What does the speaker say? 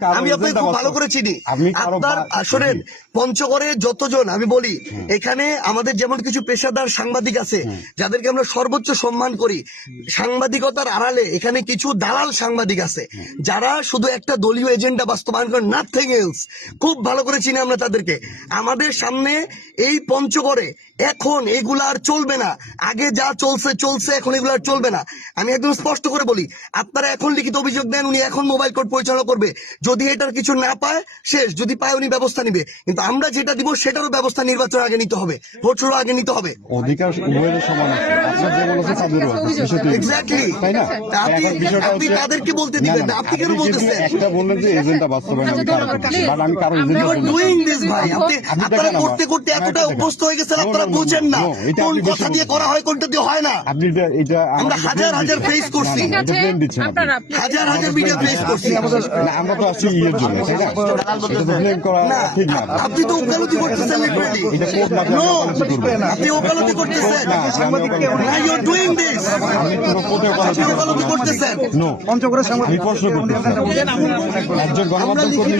আমি আপনাকে খুব ভালো করে চিনি। আপনার আসলে পঞ্চগড়ে যতজন আমি বলি, এখানে আমাদের যেমন কিছু পেশাদার সাংবাদিক আছে যাদেরকে আমরা সর্বোচ্চ সম্মান করি, সাংবাদিকতার আড়ালে এখানে কিছু দালাল সাংবাদিক আছে যারা শুধু একটা দলীয় এজেন্ডা বাস্তবায়ন করেন, নাথিং এলস। খুব ভালো করে চিনি আমরা তাদেরকে। আমাদের সামনে এই পঞ্চগড়ে এখন এগুলা আর চলবে না। আগে যা চলছে, এখন এগুলো আর চলবে না। আমি একদম স্পষ্ট করে বলি, আপনারা এখন লিখিত অভিযোগ দেন, উনি এখন মোবাইল কোর্ট পরিচালনা করবে। যদি এটার কিছু না পায় শেষ, যদি পায় উনি ব্যবস্থা নিবে। কিন্তু আমরা যেটা দিব সেটারও ব্যবস্থা নির্বাচন আগে নিতে হবে, ভোট শুরু আগে নিতে হবে। অধিকার উভয়ের সমান আছে, আপনার যেমন আছে তাদেরও আছে, এক্স্যাক্টলি, তাই না? আপনি তাদেরকে বলতে দিবেন না, আপনি কেন বলতেছেন? একটা বললেন যে এজেন্ডা বাস্তবায়ন আমি কারো ডুইং দিস ভাই, আপনারা করতে করতে এতটা অভ্যস্ত হয়ে গেছেন, আপনারা বুঝেন না কোন কথা দিয়ে করা হয়, কোনটা দিয়ে হয় না। আপনি এটা আমরা হাজার ফেস করছি, হাজার মিডিয়া ফেস করছি। আমরা তো আসছি ইয়ের জন্য, তাই না? এটা তো ব্লেম করা ঠিক না। আপনি তো ওকালতি করতেছেন, লিটারালি এটা কোর্ট মাধ্যমে আপনি ওকালতি করতেছেন। Now you're doing this. আপনি ওকালতি করতেছেন। আমি প্রশ্ন করতেছি, একজন গণমাধ্যম কর্মী